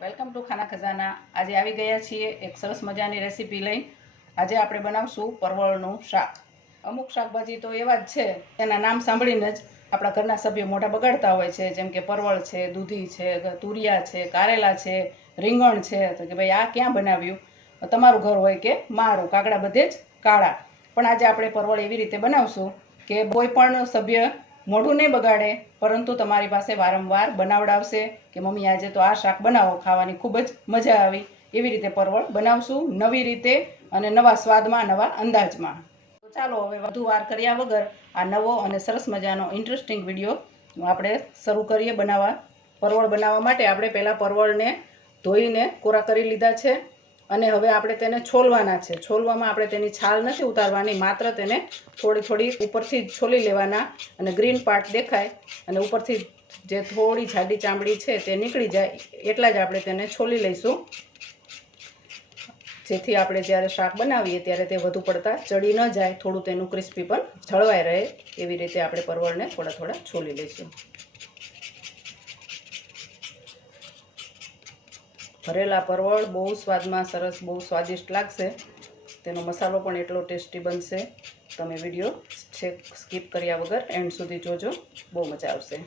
Welcome to ખાના ખજાના। આજે આવી ગયા છીએ એક સરસ મજાની રેસીપી લઈ। આજે આપણે બનાવશું પરવળનું શાક। અમુક શાકભાજી તો એવા જ છે એના નામ સાંભળીને જ આપણા ઘરના સભ્યો મોઢા બગાડતા હોય છે, જેમ કે પરવળ છે, દૂધી છે, તુરિયા છે, કારેલા છે, રીંગણ છે। તો કે ભાઈ આ ક્યાં બનાવ્યું, તમારું ઘર હોય કે મારું, કાગડા બધે જ કાળા। પણ આજે આપણે પરવળ એવી રીતે બનાવશું કે કોઈ પણ સભ્ય મોઢું નહીં બગાડે, પરંતુ તમારી પાસે વારંવાર બનાવડાવશે કે મમ્મી આજે તો આ શાક બનાવો, ખાવાની ખૂબ જ મજા આવી। એવી રીતે પરવળ બનાવશું, નવી રીતે અને નવા સ્વાદમાં, નવા અંદાજમાં। તો ચાલો હવે વધુ વાર કર્યા વગર આ નવો અને સરસ મજાનો ઇન્ટરેસ્ટિંગ વિડીયો આપણે શરૂ કરીએ બનાવવા। પરવળ બનાવવા માટે આપણે પહેલાં પરવળને ધોઈને કોરા કરી લીધા છે અને હવે આપણે તેને છોલવાના છે। છોલવામાં આપણે તેની છાલ નથી ઉતારવાની, માત્ર તેને થોડી થોડી ઉપરથી જ છોલી લેવાના અને ગ્રીન પાર્ટ દેખાય અને ઉપરથી જે થોડી જાડી ચામડી છે તે નીકળી જાય એટલા જ આપણે તેને છોલી લઈશું, જેથી આપણે જ્યારે શાક બનાવીએ ત્યારે તે વધુ પડતા ચડી ન જાય, થોડું તેનું ક્રિસ્પી પણ જળવાઈ રહે। એવી રીતે આપણે પરવળને થોડા થોડા છોલી લઈશું। ભરેલા પરવળ બહુ સ્વાદમાં સરસ, બહુ સ્વાદિષ્ટ લાગશે। તેનો મસાલો પણ એટલો ટેસ્ટી બનશે। તમે વિડીયો સ્કીપ કર્યા વગર એન્ડ સુધી જોજો, બહુ મજા આવશે।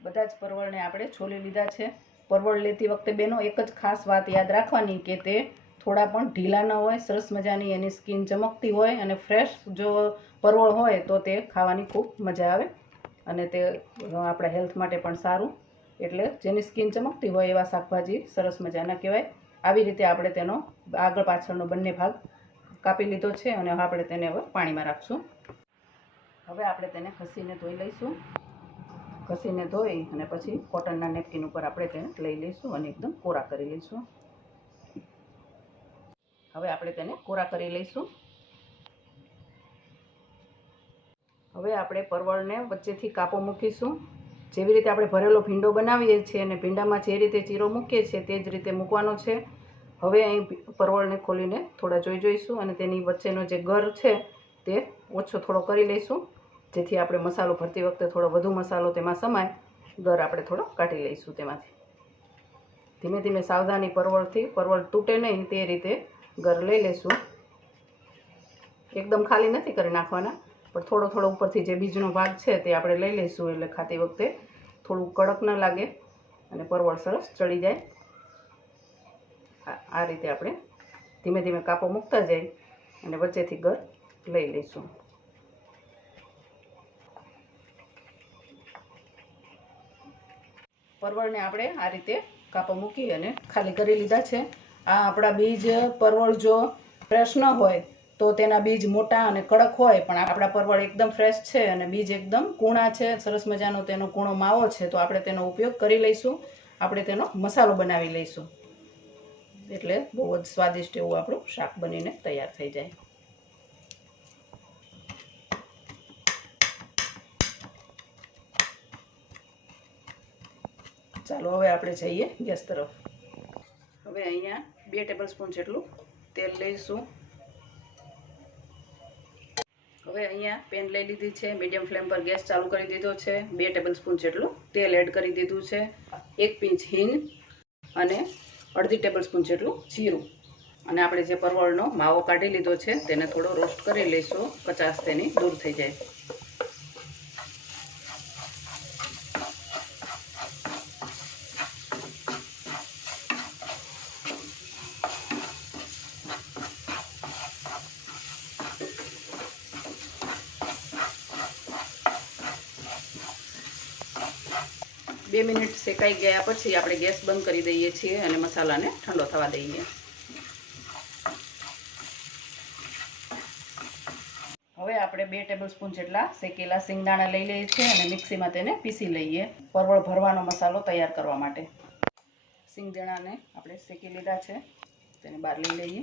બધા જ પરવળને આપણે છોલી લીધા છે। પરવળ લેતી વખતે બેનો એક જ ખાસ વાત યાદ રાખવાની કે તે થોડા પણ ઢીલા ન હોય, સરસ મજાની એની સ્કિન ચમકતી હોય અને ફ્રેશ જો પરવળ હોય તો તે ખાવાની ખૂબ મજા આવે અને તે આપણા હેલ્થ માટે પણ સારું। એટલે જેની સ્કિન ચમકતી હોય એવા શાકભાજી સરસ મજાના કહેવાય। આવી રીતે આપણે તેનો આગળ પાછળનો બંને ભાગ કાપી લીધો છે અને આપણે તેને હવે પાણીમાં રાખશું। હવે આપણે તેને ખસીને ધોઈ લઈશું। ઘસીને ધોઈ અને પછી કોટનના નેપકિન ઉપર આપણે તેને લઈ લઈશું અને એકદમ કોરા કરી લઈશું। હવે આપણે તેને કોરા કરી લઈશું। હવે આપણે પરવળને વચ્ચેથી કાપો મૂકીશું। જેવી રીતે આપણે ભરેલો ભીંડો બનાવીએ છીએ અને ભીંડામાં જે રીતે ચીરો મૂકીએ છીએ તે જ રીતે મૂકવાનો છે। હવે અહીં પરવળને ખોલીને થોડા જોઈશું અને તેની વચ્ચેનો જે ગર છે તે ઓછો થોડો કરી લઈશું, જેથી આપણે મસાલો ભરતી વખતે થોડો વધુ મસાલો તેમાં સમાય। ગર આપણે થોડો કાઢી લઈશું તેમાંથી। ધીમે ધીમે સાવધાની પરવળથી, પરવળ તૂટે નહીં તે રીતે ગર લઈ લઈશું। એકદમ ખાલી નથી કરી નાખવાના, પણ થોડો થોડો ઉપરથી જે બીજનો ભાગ છે તે આપણે લઈ લઈશું, એટલે ખાતી વખતે થોડું કડક ન લાગે અને પરવળ સરસ ચડી જાય। આ રીતે આપણે ધીમે ધીમે કાપો મૂકતા જઈ અને વચ્ચેથી ગર લઈ લઈશું। પરવળને આપણે આ રીતે કાપો મૂકી અને ખાલી કરી લીધા છે। આ આપણા બીજ પરવળ જો ફ્રેશ ન હોય તો તેના બીજ મોટા અને કડક હોય, પણ આપણા પરવળ એકદમ ફ્રેશ છે અને બીજ એકદમ કૂણા છે, સરસ મજાનો તેનો કૂણો માવો છે, તો આપણે તેનો ઉપયોગ કરી લઈશું। આપણે તેનો મસાલો બનાવી લઈશું, એટલે બહુ જ સ્વાદિષ્ટ એવું આપણું શાક બનીને તૈયાર થઈ જાય। ચાલો હવે આપણે જઈએ ગેસ તરફ। હવે અહીંયા 2 ટેબલ સ્પૂન જેટલું તેલ લઈશું। હવે અહીંયા પેન લઈ લીધી છે, મીડિયમ ફ્લેમ પર ગેસ ચાલુ કરી દીધો છે। 2 ટેબલ સ્પૂન જેટલું તેલ એડ કરી દીધું છે। 1 પિંચ હિંગ અને અડધી ટેબલ સ્પૂન જેટલું જીરું અને આપણે જે પરવળનો માવો કાઢી લીધો છે તેને થોડો રોસ્ટ કરી લઈશું, કચાશ તેની દૂર થઈ જાય। બે મિનિટ શેકાઈ ગયા પછી આપણે ગેસ બંધ કરી દઈએ છીએ અને મસાલાને ઠંડો થવા દઈએ। હવે આપણે 2 ટેબલ સ્પૂન જેટલા શેકેલા સિંગદાણા લઈ લઈએ છીએ અને મિક્સીમાં તેને પીસી લઈએ, પરવળ ભરવાનો મસાલો તૈયાર કરવા માટે। સિંગદાણાને આપણે શેકી લીધા છે, તેને બહાર લઈ લઈએ।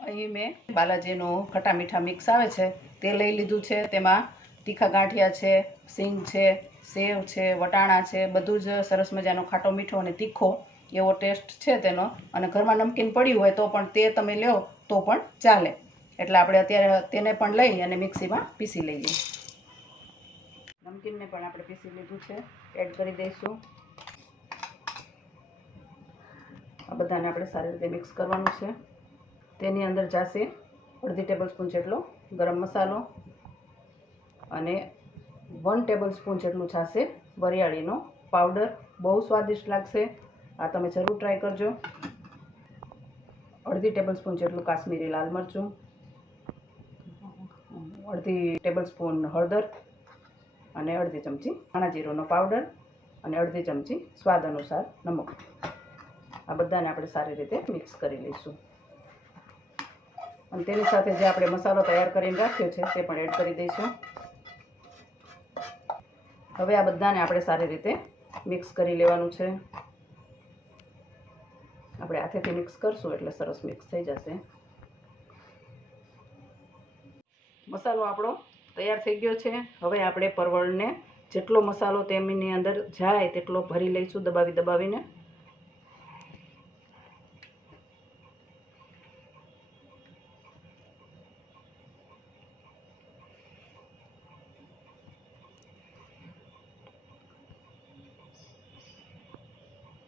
અહીં મેં બાલાજીનું ખટા મીઠા મિક્સ આવે છે તે લઈ લીધું છે। તેમાં તીખા ગાંઠિયા છે, સિંગ છે, સેવ છે, વટાણા છે, બધું જ સરસ મજાનો ખાટો મીઠો અને તીખો એવો ટેસ્ટ છે તેનો। અને ઘરમાં નમકીન પડ્યું હોય તો પણ તે તમે લો તો પણ ચાલે, એટલે આપણે અત્યારે તેને પણ લઈ અને મિક્સીમાં પીસી લઈએ। નમકીનને પણ આપણે પીસી લીધું છે, એડ કરી દઈશું। આ બધાને આપણે સારી રીતે મિક્સ કરવાનું છે. તેની અંદર જશે અડધી ટેબલસ્પૂન જેટલો ગરમ મસાલો અને 1 ટેબલસ્પૂન જેટલું થશે વરિયાળીનો પાવડર. બહુ સ્વાદિષ્ટ લાગશે, આ તમે જરૂર ટ્રાય કરજો. અડધી ટેબલસ્પૂન જેટલું કાશ્મીરી લાલ મરચું, અડધી ટેબલસ્પૂન હળદર અને અડધી ચમચી ધાણા જીરુંનો પાવડર અને અડધી ચમચી સ્વાદ અનુસાર નમક. આ બધાને આપણે સારી રીતે મિક્સ કરી લઈશું. અને તેની સાથે જે આપણે મસાલો તૈયાર કરીને રાખ્યો છે તે પણ એડ કરી દઈશું. હવે આ બધાને આપણે સારી રીતે મિક્સ કરી લેવાનું છે. આપણે હાથેથી મિક્સ કરશું એટલે સરસ મિક્સ થઈ જશે. મસાલો આપણો તૈયાર થઈ ગયો છે. હવે આપણે પરવળને જેટલો મસાલો તેમની અંદર જાય તેટલો ભરી લઈશું દબાવીને.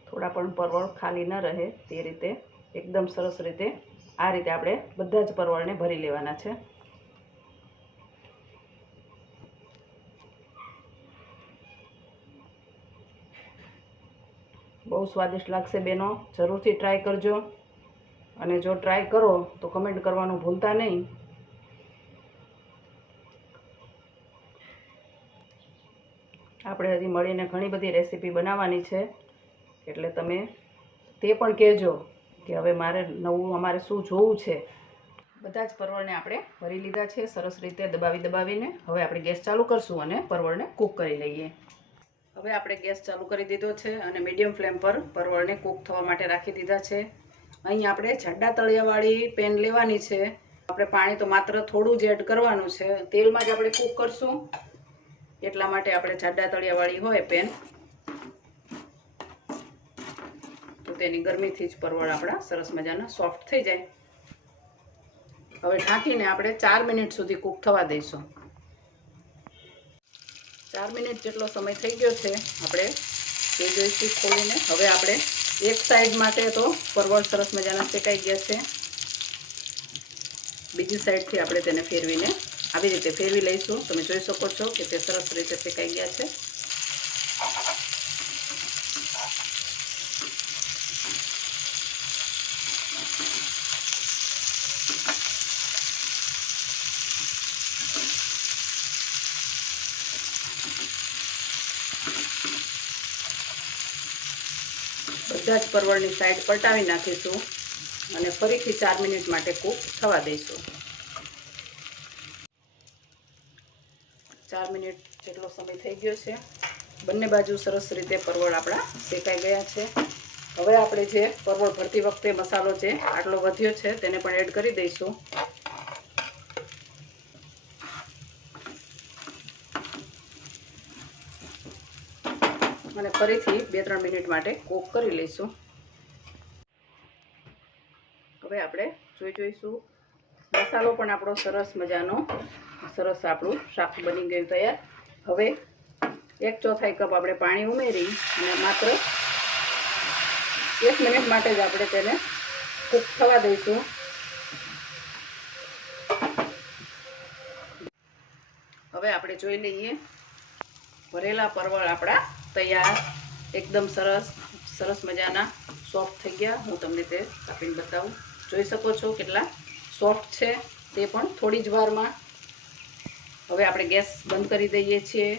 થોડા પણ પરવળ ખાલી ન રહે તે રીતે એકદમ સરસ રીતે આ રીતે આપણે બધા જ પરવળને ભરી લેવાના છે. બહુ સ્વાદિષ્ટ લાગશે બેનો, જરૂરથી ટ્રાય કરજો. અને જો ટ્રાય કરો તો કમેન્ટ કરવાનું ભૂલતા નહીં. આપણે હજી મળીને ઘણી બધી રેસીપી બનાવવાની છે, એટલે તમે તે પણ કહેજો કે હવે મારે નવું અમારે શું જોવું છે. બધા જ પરવળને આપણે ભરી લીધા છે સરસ રીતે દબાવીને. હવે આપણે ગેસ ચાલુ કરશું અને પરવળને કૂક કરી લઈએ. હવે આપણે ગેસ ચાલુ કરી દીધો છે અને મીડિયમ ફ્લેમ પર પરવળને કૂક થવા માટે રાખી દીધા છે. અહીં આપણે જાડા તળિયાવાળી પેન લેવાની છે. આપણે પાણી તો માત્ર થોડું જ એડ કરવાનું છે, તેલમાં જ આપણે કૂક કરશું એટલા માટે આપણે જાડા તળિયાવાળી હોય પેન, તો તેની ગરમીથી જ પરવળ આપણા સરસ મજાના સોફ્ટ થઈ જાય. હવે ઢાંકીને આપણે 4 મિનિટ સુધી કૂક થવા દઈશું. 4 મિનિટ જેટલો સમય થઈ ગયો છે. આપણે તે જોઈશું ખોલીને. હવે આપણે એક સાઈડ માટે તો પરવળ સરસ મજાના શેકાઈ ગયા છે. બીજી સાઈડથી આપણે તેને ફેરવીને આવી રીતે ફેરવી લઈશું. તમે જોઈ શકો છો કે તે સરસ રીતે શેકાઈ ગયા છે. બધા જ પરવળની સાઈડ પલટાવી નાખીશું અને ફરીથી 4 મિનિટ માટે કૂક થવા દઈશું. 4 મિનિટ જેટલો સમય થઈ ગયો છે. બંને બાજુ સરસ રીતે પરવળ આપણા શેકાઈ ગયા છે. હવે આપણે જે પરવળ ભરતી વખતે મસાલો જે આટલો વધ્યો છે તેને પણ એડ કરી દઈશું. અને ફરીથી 2-3 મિનિટ માટે કૂક કરી લઈશું. હવે આપણે જોઈશું મસાલો પણ આપણો સરસ મજાનો આપણું શાક બની ગયું તૈયાર. હવે 1/4 કપ આપણે પાણી ઉમેરી અને માત્ર 1 મિનિટ માટે જ આપણે તેને કૂક થવા દઈશું. હવે આપણે જોઈ લઈએ, ભરેલા પરવળ આપણા તૈયાર, એકદમ સરસ મજાના સોફ્ટ થઈ ગયા. હું તમને તે કાપીને બતાવું. જોઈ શકો છો કેટલા સોફ્ટ છે તે પણ થોડી જ વારમાં. હવે આપણે ગેસ બંધ કરી દઈએ છીએ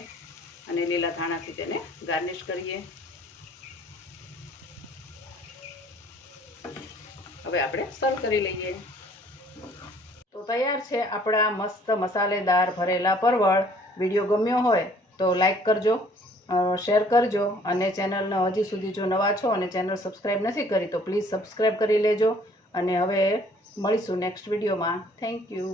અને લીલા ધાણાથી તેને ગાર્નિશ કરીએ. હવે આપણે સર્વ કરી લઈએ. તો તૈયાર છે આપણા મસ્ત મસાલેદાર ભરેલા પરવળ. વિડીયો ગમ્યો હોય તો લાઈક કરજો, શેર કરજો અને ચેનલને હજી સુધી જો નવા છો અને ચેનલ સબસ્ક્રાઈબ નથી કરી તો પ્લીઝ સબસ્ક્રાઈબ કરી લેજો. અને હવે મળીશું નેક્સ્ટ વિડીયોમાં. Thank you.